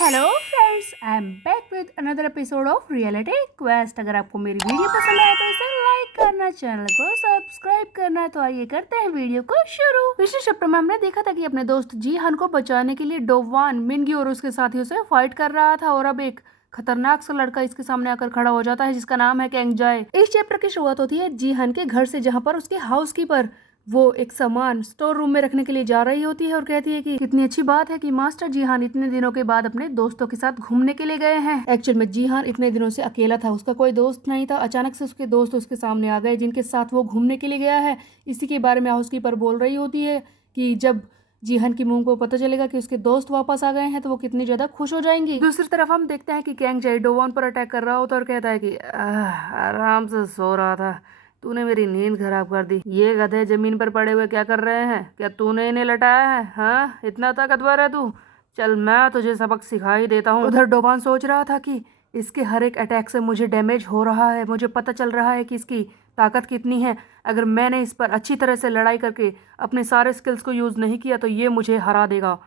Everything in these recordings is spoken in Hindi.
Hello friends, I am back with another episode of reality quest. अगर आपको मेरी वीडियो पसंद आए तो इसे लाइक करना, चैनल को सब्सक्राइब करना। तो आइए करते हैं वीडियो को शुरू। पिछले चैप्टर में हमने देखा था कि अपने दोस्त जीहान को बचाने के लिए डोवान मिनगी और उसके साथियों से फाइट कर रहा था और अब एक खतरनाक सा लड़का इसके सामने आकर खड़ा हो जाता है जिसका नाम है कैंग जाए। इस चैप्टर की शुरुआत होती है जीहान के घर से, जहाँ पर उसके हाउसकीपर वो एक सामान स्टोर रूम में रखने के लिए जा रही होती है और कहती है कि कितनी अच्छी बात है कि मास्टर जीहान इतने दिनों के बाद अपने दोस्तों के साथ घूमने के लिए गए हैं। एक्चुअल में जीहान इतने दिनों से अकेला था, उसका कोई दोस्त नहीं था। अचानक से उसके दोस्त उसके सामने आ गए जिनके साथ वो घूमने के लिए गया है। इसी के बारे में हाउसकीपर बोल रही होती है कि जब जीहान की मुंह को पता चलेगा कि उसके दोस्त वापस आ गए हैं तो वो कितनी ज्यादा खुश हो जाएंगी। दूसरी तरफ हम देखते हैं कि कैंग जाए डोवान पर अटैक कर रहा होता है और कहता है कि आराम से सो रहा था, तूने मेरी नींद खराब कर दी। ये गधे जमीन पर पड़े हुए क्या कर रहे हैं? क्या तूने इन्हें लटाया है? हाँ, इतना ताकतवर है तू? चल मैं तुझे सबक सिखा ही देता हूँ। उधर डोवान सोच रहा था कि इसके हर एक अटैक से मुझे डैमेज हो रहा है, मुझे पता चल रहा है कि इसकी ताकत कितनी है। अगर मैंने इस पर अच्छी तरह से लड़ाई करके अपने सारे स्किल्स को यूज़ नहीं किया तो ये मुझे हरा देगा।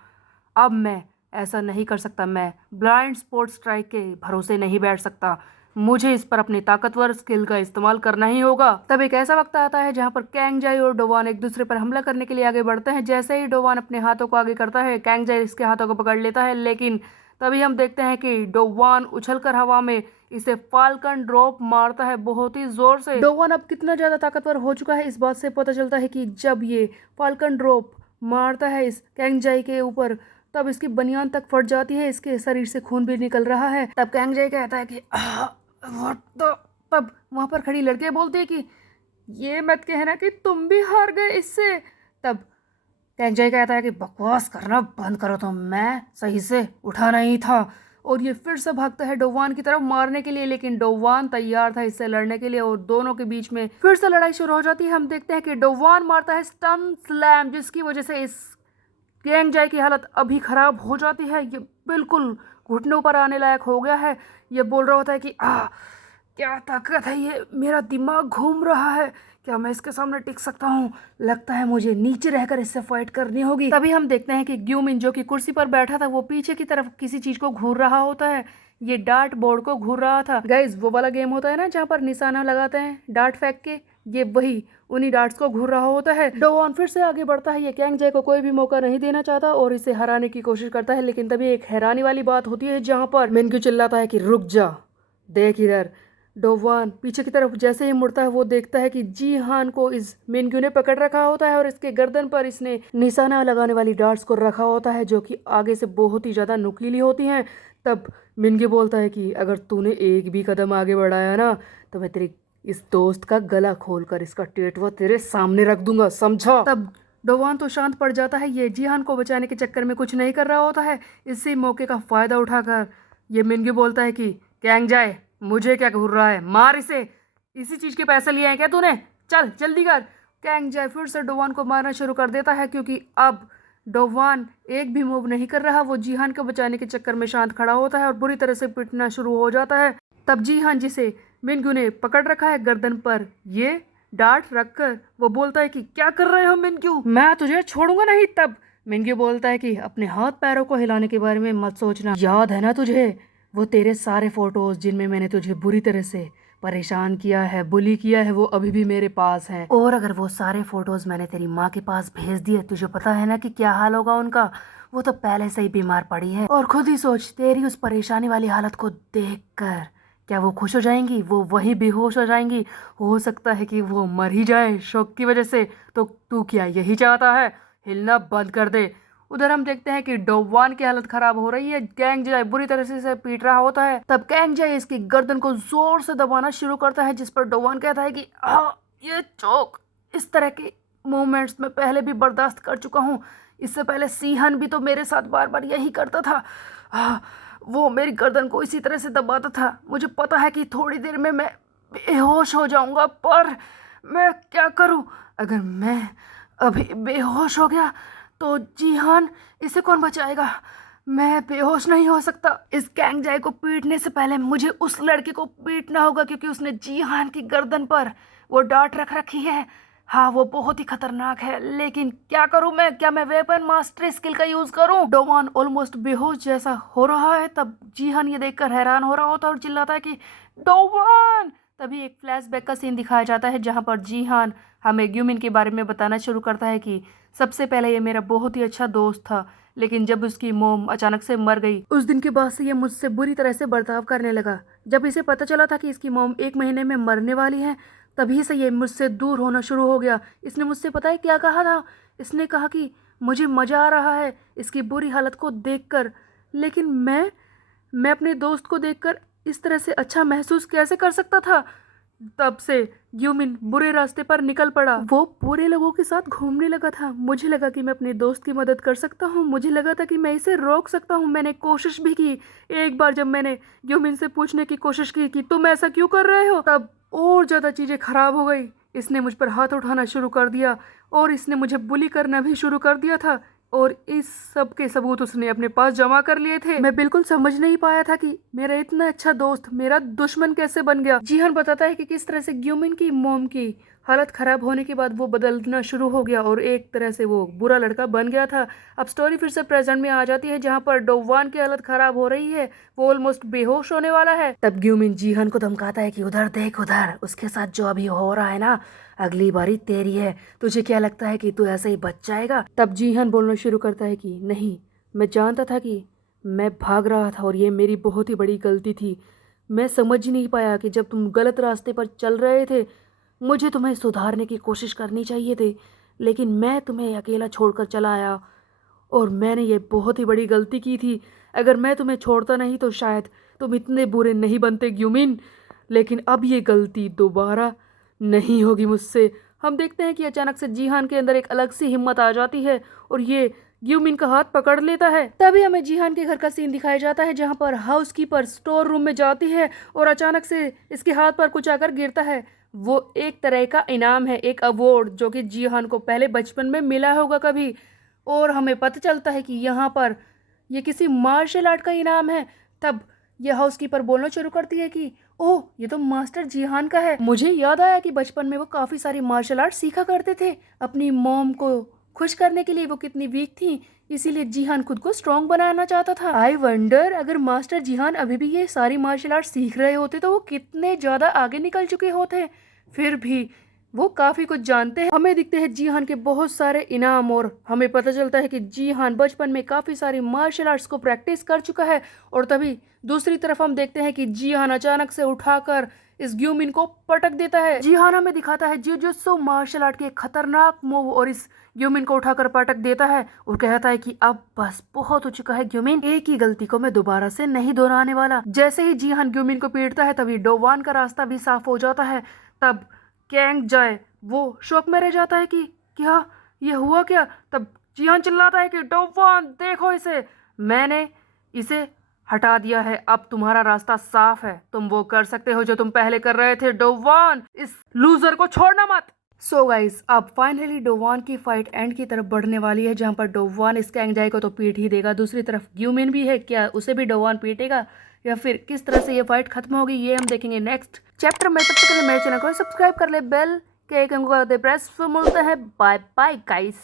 अब मैं ऐसा नहीं कर सकता, मैं ब्लाइंड स्पॉट स्ट्राइक के भरोसे नहीं बैठ सकता। मुझे इस पर अपनी ताकतवर स्किल का इस्तेमाल करना ही होगा। तब एक ऐसा वक्त आता है जहां पर कैंग जाई और डोवान एक दूसरे पर हमला करने के लिए आगे बढ़ते हैं। जैसे ही डोवान अपने हाथों को आगे करता है, कैंग जाई इसके हाथों को पकड़ लेता है, लेकिन तभी हम देखते हैं कि डोवान उछलकर हवा में इसे फाल्कन ड्रॉप मारता है बहुत ही जोर से। डोवान अब कितना ज्यादा ताकतवर हो चुका है इस बात से पता चलता है कि जब ये फाल्कन ड्रॉप मारता है इस कैंग जाई के ऊपर, तब इसकी बनियान तक फट जाती है, इसके शरीर से खून भी निकल रहा है। तब कैंग जाई कहता है कि व्हाट द। तब वहां पर खड़ी लड़कियां बोलती है कि ये मत कहना कि तुम भी हार गए इससे। तब कैंग जाई कहता है कि बकवास करना बंद करो, तो मैं सही से उठा नहीं था। और ये फिर से भागता है डोवान की तरफ मारने के लिए, लेकिन डोवान तैयार था इससे लड़ने के लिए और दोनों के बीच में फिर से लड़ाई शुरू हो जाती है। हम देखते हैं कि डोवान मारता है स्टन स्लैम, जिसकी वजह से इस कैंग जाई की हालत अभी खराब हो जाती है। ये बिल्कुल घुटनों पर आने लायक हो गया है। ये बोल रहा होता है कि क्या ताकत है ये, मेरा दिमाग घूम रहा है, क्या मैं इसके सामने टिक सकता हूँ? लगता है मुझे नीचे रहकर इससे फाइट करनी होगी। तभी हम देखते हैं कि ग्यूमिन जो कि कुर्सी पर बैठा था वो पीछे की तरफ किसी चीज को घूर रहा होता है। ये डार्ट बोर्ड को घूर रहा था। गाइज, वो वाला गेम होता है ना जहाँ पर निशाना लगाते हैं डार्ट फेंक के, ये वही उन्हीं डार्ट्स को घूर रहा होता है। डोवान फिर से आगे बढ़ता है। ये कैंग जाई को कोई भी मौका नहीं देना चाहता और इसे हराने की कोशिश करता है, लेकिन तभी एक हैरानी वाली बात होती है जहाँ पर मिनग्यू चिल्लाता है कि रुक जा, देख इधर। डोवान पीछे की तरफ जैसे ही मुड़ता है वो देखता है कि जीहान को इस मिनग्यू ने पकड़ रखा होता है और इसके गर्दन पर इसने निशाना लगाने वाली डार्ट्स को रखा होता है जो कि आगे से बहुत ही ज्यादा नुकीली होती हैं। तब मिनग्यू बोलता है कि अगर तूने एक भी कदम आगे बढ़ाया ना तो मैं तेरे इस दोस्त का गला खोलकर इसका टेटवा तेरे सामने रख दूंगा, समझा? तब डोवान तो शांत पड़ जाता है। ये जीहान को बचाने के चक्कर में कुछ नहीं कर रहा होता है। इसी मौके का फायदा उठाकर ये मिनग्यू बोलता है कि कैंग जाए, मुझे क्या घूर रहा है, मार इसे। इसी चीज के पैसे लिए हैं क्या तूने? चल जल्दी कर। कैंग जाए फिर से डोवान को मारना शुरू कर देता है क्योंकि अब डोवान एक भी मूव नहीं कर रहा। वो जीहान को बचाने के चक्कर में शांत खड़ा होता है और बुरी तरह से पिटना शुरू हो जाता है। तब जीहान, जिसे मिनग्यू ने पकड़ रखा है गर्दन पर ये डांट रखकर, वो बोलता है कि क्या कर रहे हो मिनग्यू, मैं तुझे छोड़ूंगा नहीं। तब मिनग्यू बोलता है कि अपने हाथ पैरों को हिलाने के बारे में मत सोचना, याद है ना तुझे वो तेरे सारे फोटोज जिनमें मैंने तुझे बुरी तरह से परेशान किया है, बुली किया है, वो अभी भी मेरे पास हैं। और अगर वो सारे फोटोज मैंने तेरी माँ के पास भेज दिए, तुझे पता है ना कि क्या हाल होगा उनका। वो तो पहले से ही बीमार पड़ी है और खुद ही सोच, तेरी उस परेशानी वाली हालत को देखकर क्या वो खुश हो जाएंगी? वो वहीं बेहोश हो जाएंगी। हो सकता है कि वो मर ही जाए शौक की वजह से। तो तू क्या यही चाहता है? हिलना बंद कर दे। उधर हम देखते हैं कि डोवान की हालत खराब हो रही है। कैंग जाई बुरी तरह से इसे पीट रहा होता है। तब कैंग जाई इसकी गर्दन को जोर से दबाना शुरू करता है, जिस पर डोवान कहता है कि ये चौक। इस तरह के मूवमेंट्स मैं पहले भी बर्दाश्त कर चुका हूँ। इससे पहले सीहन भी तो मेरे साथ बार बार यही करता था। वो मेरी गर्दन को इसी तरह से दबाता था। मुझे पता है कि थोड़ी देर में मैं बेहोश हो जाऊंगा, पर मैं क्या करूं? अगर मैं अभी बेहोश हो गया तो जीहान, इसे कौन बचाएगा? मैं बेहोश नहीं हो सकता। इस कैंग जाई को पीटने से पहले मुझे उस लड़के को पीटना होगा क्योंकि उसने जीहान की गर्दन पर वो डांट रख रखी है। हाँ वो बहुत ही खतरनाक है, लेकिन क्या करूं मैं? क्या मैं वेपन मास्टर स्किल का यूज करूं? डोवान ऑलमोस्ट बेहोश जैसा हो रहा है। तब जीहान ये देखकर हैरान हो रहा होता है और चिल्लाता है कि डोवान। तभी एक फ्लैशबैक का सीन दिखाया जाता है जहां पर जीहान हमें ग्यूमिन के बारे में बताना शुरू करता है कि सबसे पहले ये मेरा बहुत ही अच्छा दोस्त था, लेकिन जब उसकी मोम अचानक से मर गई उस दिन के बाद से ये मुझसे बुरी तरह से बर्ताव करने लगा। जब इसे पता चला था कि इसकी मोम 1 महीने में मरने वाली है, तभी से ये मुझसे दूर होना शुरू हो गया। इसने मुझसे पता है क्या कहा था? इसने कहा कि मुझे मज़ा आ रहा है इसकी बुरी हालत को देखकर, लेकिन मैं अपने दोस्त को देखकर इस तरह से अच्छा महसूस कैसे कर सकता था? तब से यूमिन बुरे रास्ते पर निकल पड़ा। वो बुरे लोगों के साथ घूमने लगा था। मुझे लगा कि मैं अपने दोस्त की मदद कर सकता हूँ, मुझे लगा था कि मैं इसे रोक सकता हूँ। मैंने कोशिश भी की। एक बार जब मैंने यूमिन से पूछने की कोशिश की कि तुम ऐसा क्यों कर रहे हो, तब और ज़्यादा चीज़ें खराब हो गई। इसने मुझ पर हाथ उठाना शुरू कर दिया और इसने मुझे बुली करना भी शुरू कर दिया था, और इस सब के सबूत उसने अपने पास जमा कर लिए थे। मैं बिल्कुल समझ नहीं पाया था कि मेरा इतना अच्छा दोस्त मेरा दुश्मन कैसे बन गया। जीहान बताता है कि किस तरह से ग्यूमिन की मोम की हालत खराब होने के बाद वो बदलना शुरू हो गया और एक तरह से वो बुरा लड़का बन गया था। अब स्टोरी फिर से प्रेजेंट में आ जाती है जहाँ पर डोवान की हालत खराब हो रही है, वो ऑलमोस्ट बेहोश होने वाला है। तब ग्यूमिन जीहान को धमकाता है कि उधर देख, उधर उसके साथ जो अभी हो रहा है ना, अगली बारी तेरी है। तुझे क्या लगता है कि तू ऐसे ही बच जाएगा? तब जीहान बोलना शुरू करता है कि नहीं, मैं जानता था कि मैं भाग रहा था और ये मेरी बहुत ही बड़ी गलती थी। मैं समझ ही नहीं पाया कि जब तुम गलत रास्ते पर चल रहे थे मुझे तुम्हें सुधारने की कोशिश करनी चाहिए थी, लेकिन मैं तुम्हें अकेला छोड़कर चला आया और मैंने ये बहुत ही बड़ी गलती की थी। अगर मैं तुम्हें छोड़ता नहीं तो शायद तुम इतने बुरे नहीं बनते ग्यूमिन, लेकिन अब ये गलती दोबारा नहीं होगी मुझसे। हम देखते हैं कि अचानक से जीहान के अंदर एक अलग सी हिम्मत आ जाती है और ये ग्यूमिन का हाथ पकड़ लेता है। तभी हमें जीहान के घर का सीन दिखाया जाता है जहां पर हाउसकीपर स्टोर रूम में जाती है और अचानक से इसके हाथ पर कुछ आकर गिरता है। वो एक तरह का इनाम है, एक अवार्ड जो कि जीहान को पहले बचपन में मिला होगा कभी, और हमें पता चलता है कि यहाँ पर ये किसी मार्शल आर्ट का इनाम है। तब यह हाउसकीपर बोलना शुरू करती है कि ओह, ये तो मास्टर जीहान का है। मुझे याद आया कि बचपन में वो काफ़ी सारी मार्शल आर्ट सीखा करते थे। अपनी मॉम को खुश करने के लिए वो कितनी वीक थी, इसीलिए जीहान खुद को स्ट्रॉन्ग बनाना चाहता था। आई वंडर, अगर मास्टर जीहान अभी भी ये सारी मार्शल आर्ट सीख रहे होते तो वो कितने ज़्यादा आगे निकल चुके होते। फिर भी वो काफ़ी कुछ जानते हैं। हमें दिखते हैं जीहान के बहुत सारे इनाम और हमें पता चलता है कि जीहान बचपन में काफ़ी सारी मार्शल आर्ट्स को प्रैक्टिस कर चुका है। और तभी दूसरी तरफ हम देखते हैं कि जीहान अचानक से उठाकर इस ग्यूमिन को पटक देता है। जीहान हमें दिखाता है जिउजुत्सु मार्शल आर्ट के खतरनाक मूव और इस ग्यूमिन को उठाकर पटक देता है और कहता है कि अब बस बहुत हो चुका है ग्यूमिन, एक ही गलती को मैं दोबारा से नहीं दोहराने वाला। जैसे ही जीहान ग्यूमिन को पीटता है तभी डोवान का रास्ता भी साफ हो जाता है। तब कैंग जाए वो शौक में रह जाता है कि क्या ये हुआ क्या? तब जीहान चिल्लाता है कि डोवान देखो इसे, मैंने इसे हटा दिया है, अब तुम्हारा रास्ता साफ है, तुम वो कर सकते हो जो तुम पहले कर रहे थे। डोवान, इस लूजर को छोड़ना मत। सो गाइस, अब फाइनली डोवान की फाइट एंड की तरफ बढ़ने वाली है जहां पर डोवान इस कैंगजाई को तो पीट ही देगा, दूसरी तरफ ग्यूमिन भी है, क्या उसे भी डोवान पीटेगा या फिर किस तरह से ये फाइट खत्म होगी ये हम देखेंगे नेक्स्ट चैप्टर में। तब तक के लिए मेरे चैनल को सब्सक्राइब कर ले, बेल के आइकन को कर दे प्रेस। फिर मिलते हैं, बाय बाय गाइस।